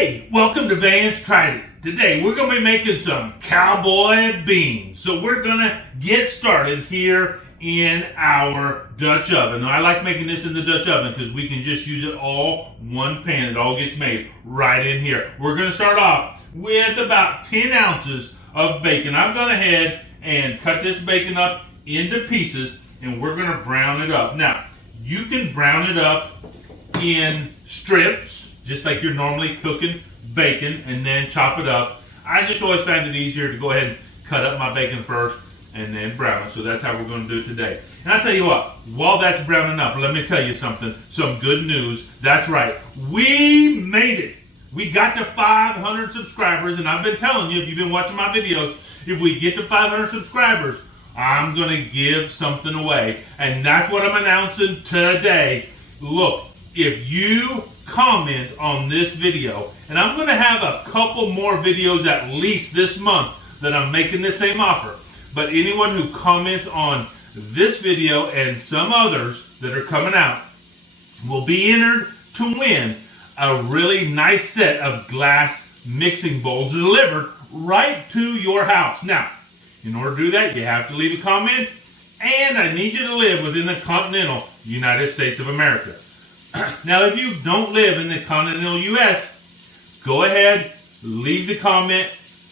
Hey, welcome to Vance Tried It. Today we're going to be making some cowboy beans. So we're going to get started here in our Dutch oven. Now I like making this in the Dutch oven because we can just use it all one pan. It all gets made right in here. We're going to start off with about 10 ounces of bacon. I've gone ahead and cut this bacon up into pieces and we're going to brown it up. Now, you can brown it up in strips, just like you're normally cooking bacon, and then chop it up. I just always find it easier to go ahead and cut up my bacon first and then brown it. So that's how we're going to do it today. And I'll tell you what, while that's browning up, let me tell you something, some good news. That's right, we made it. We got to 500 subscribers, and I've been telling you, if you've been watching my videos, if we get to 500 subscribers, I'm going to give something away. And that's what I'm announcing today. Look, if you comment on this video, and I'm going to have a couple more videos at least this month that I'm making the same offer, but anyone who comments on this video and some others that are coming out will be entered to win a really nice set of glass mixing bowls delivered right to your house. Now, in order to do that, you have to leave a comment, and I need you to live within the continental United States of America. Now, if you don't live in the continental U.S., go ahead, leave the comment,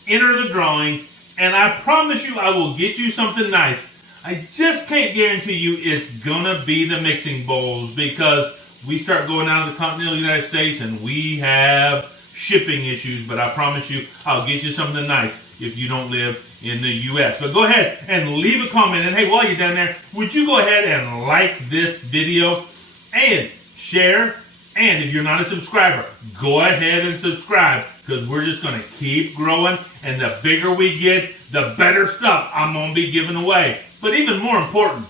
enter the drawing, and I promise you I will get you something nice. I just can't guarantee you it's going to be the mixing bowls because we start going out of the continental United States and we have shipping issues, but I promise you I'll get you something nice if you don't live in the U.S. But go ahead and leave a comment, and hey, while you're down there, would you go ahead and like this video and share, and if you're not a subscriber, go ahead and subscribe because we're just going to keep growing, and the bigger we get, the better stuff I'm going to be giving away. But even more important,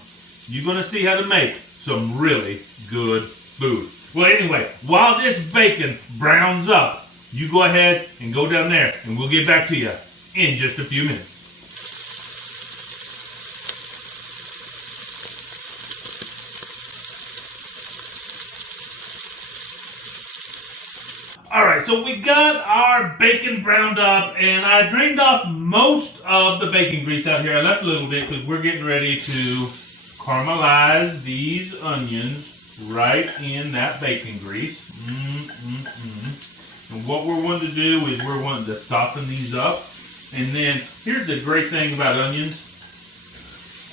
you're going to see how to make some really good food. Well, anyway, while this bacon browns up, you go ahead and go down there, and we'll get back to you in just a few minutes. Alright, so we got our bacon browned up, and I drained off most of the bacon grease out here. I left a little bit because we're getting ready to caramelize these onions right in that bacon grease. And what we're wanting to do is we're wanting to soften these up. And then, here's the great thing about onions.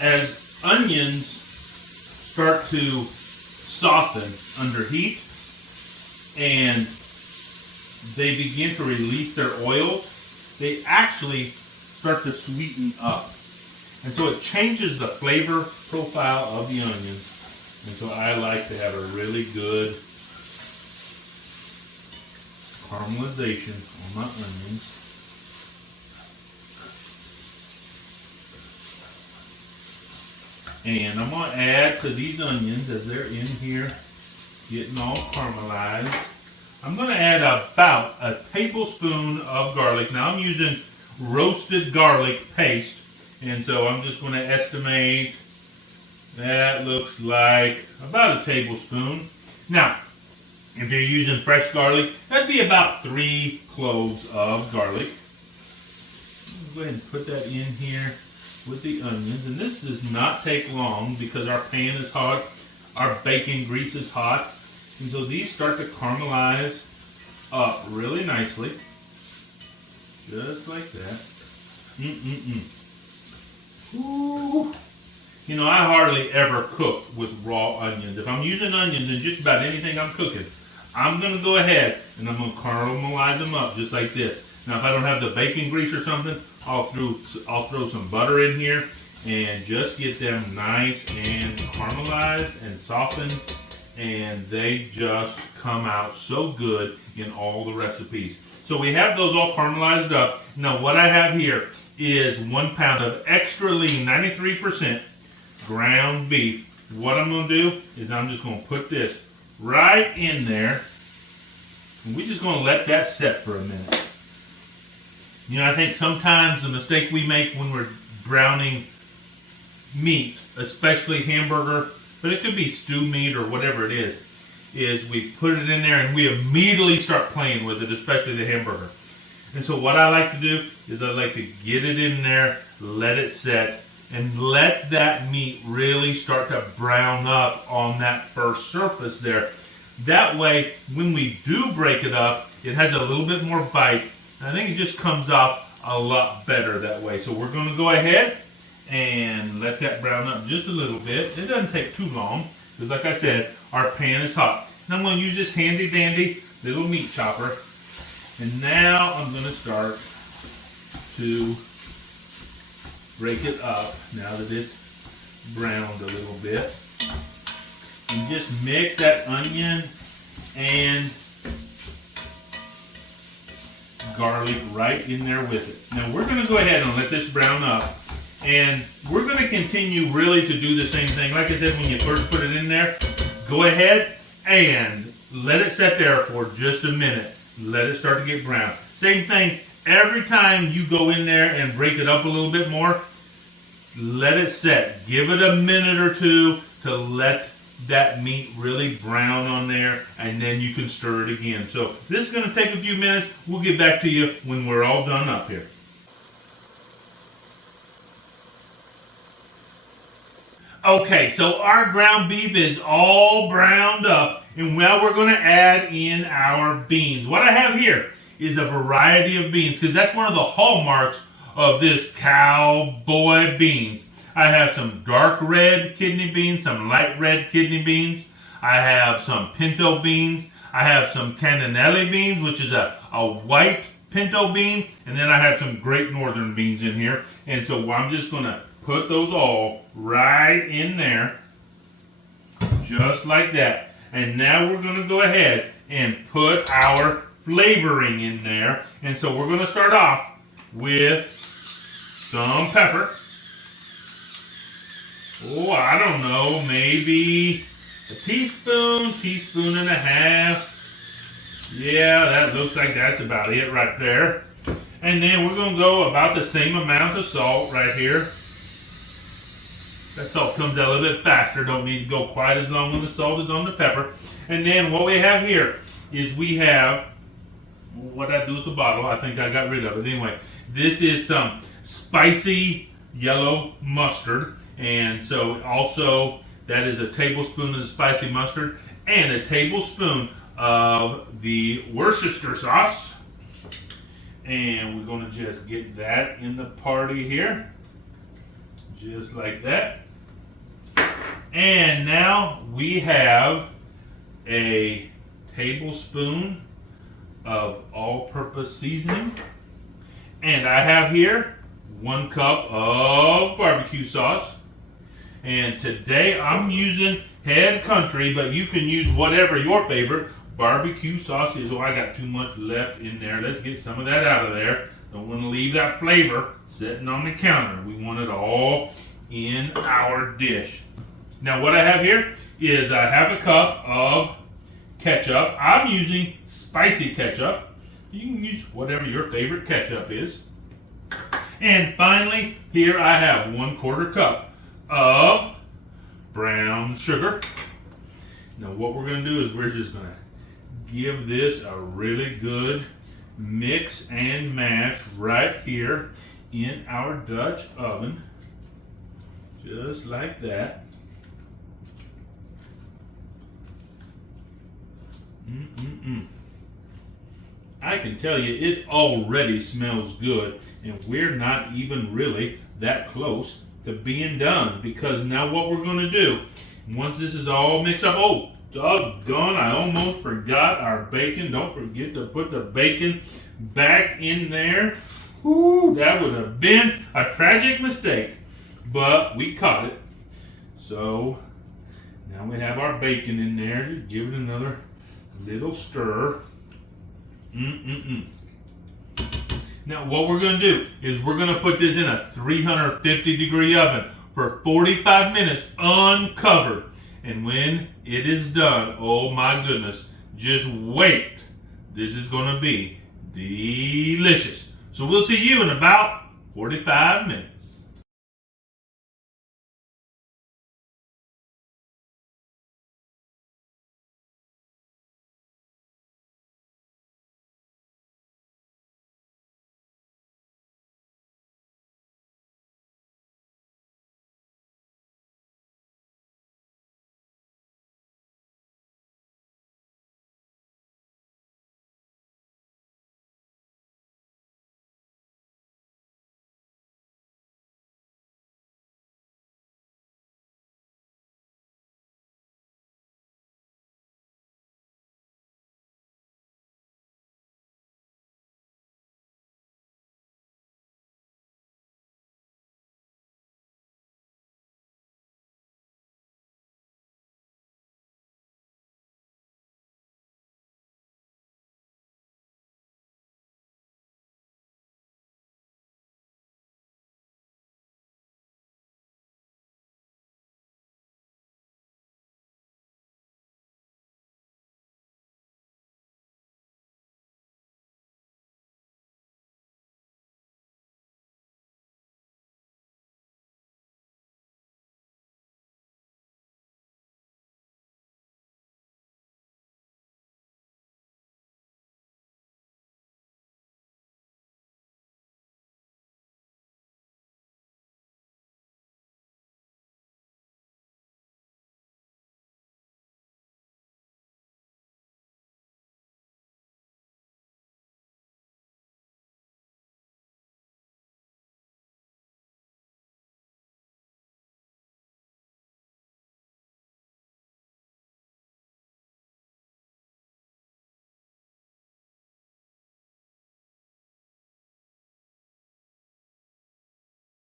As onions start to soften under heat, and they begin to release their oils, they actually start to sweeten up. And so it changes the flavor profile of the onions. And so I like to have a really good caramelization on my onions. And I'm going to add to these onions as they're in here getting all caramelized. I'm going to add about a tablespoon of garlic. Now I'm using roasted garlic paste, and so I'm just going to estimate that looks like about a tablespoon. Now, if you're using fresh garlic, that'd be about 3 cloves of garlic. Go ahead and put that in here with the onions, and this does not take long because our pan is hot, our bacon grease is hot. And so these start to caramelize up really nicely. Just like that. Ooh. You know, I hardly ever cook with raw onions. If I'm using onions in just about anything I'm cooking, I'm going to go ahead and I'm going to caramelize them up just like this. Now, if I don't have the bacon grease or something, I'll throw some butter in here and just get them nice and caramelized and softened. And they just come out so good in all the recipes. So we have those all caramelized up. Now what I have here is 1 pound of extra lean, 93% ground beef. What I'm going to do is I'm just going to put this right in there. And we're just going to let that set for a minute. You know, I think sometimes the mistake we make when we're browning meat, especially hamburger, but it could be stew meat or whatever it is we put it in there and we immediately start playing with it, especially the hamburger. And so what I like to do is I like to get it in there, let it set, and let that meat really start to brown up on that first surface there. That way, when we do break it up, it has a little bit more bite. I think it just comes off a lot better that way. So we're going to go ahead and let that brown up just a little bit. It doesn't take too long, because like I said, our pan is hot. Now I'm going to use this handy dandy little meat chopper. And now I'm going to start to break it up now that it's browned a little bit. And just mix that onion and garlic right in there with it. Now we're going to go ahead and let this brown up. And we're going to continue really to do the same thing. Like I said, when you first put it in there, go ahead and let it sit there for just a minute. Let it start to get brown. Same thing, every time you go in there and break it up a little bit more, let it set. Give it a minute or two to let that meat really brown on there, and then you can stir it again. So this is going to take a few minutes. We'll get back to you when we're all done up here. Okay, so our ground beef is all browned up, and now we're going to add in our beans. What I have here is a variety of beans, because that's one of the hallmarks of this Cowboy beans. I have some dark red kidney beans, some light red kidney beans. I have some pinto beans. I have some cannellini beans, which is a white pinto bean. And then I have some Great Northern beans in here. And so I'm just going to put those all right in there, just like that. And now we're going to go ahead and put our flavoring in there. And so we're going to start off with some pepper. Oh, I don't know, maybe a teaspoon and a half. Yeah, that looks like that's about it right there. And then we're going to go about the same amount of salt right here. That salt comes out a little bit faster. Don't need to go quite as long when the salt is on the pepper. And then what we have here is we have, what I do with the bottle, I think I got rid of it. Anyway, this is some spicy yellow mustard. And so also that is a tablespoon of the spicy mustard and a tablespoon of the Worcestershire sauce. And we're going to just get that in the party here. Just like that. And now we have a tablespoon of all-purpose seasoning. And I have here 1 cup of barbecue sauce. And today I'm using Head Country, but you can use whatever your favorite barbecue sauce is. Oh, I got too much left in there. Let's get some of that out of there. Don't want to leave that flavor sitting on the counter. We want it all in our dish. Now what I have here is I have a cup of ketchup. I'm using spicy ketchup. You can use whatever your favorite ketchup is. And finally, here I have 1/4 cup of brown sugar. Now what we're going to do is we're just going to give this a really good mix and mash right here in our Dutch oven. Just like that. I can tell you it already smells good, and we're not even really that close to being done, because now what we're going to do, once this is all mixed up, oh, doggone, I almost forgot our bacon. Don't forget to put the bacon back in there. Whoo, that would have been a tragic mistake, but we caught it. So now we have our bacon in there. Just give it another little stir. Now what we're going to do is we're going to put this in a 350-degree oven for 45 minutes uncovered. And when it is done, oh my goodness, just wait. This is going to be delicious. So we'll see you in about 45 minutes.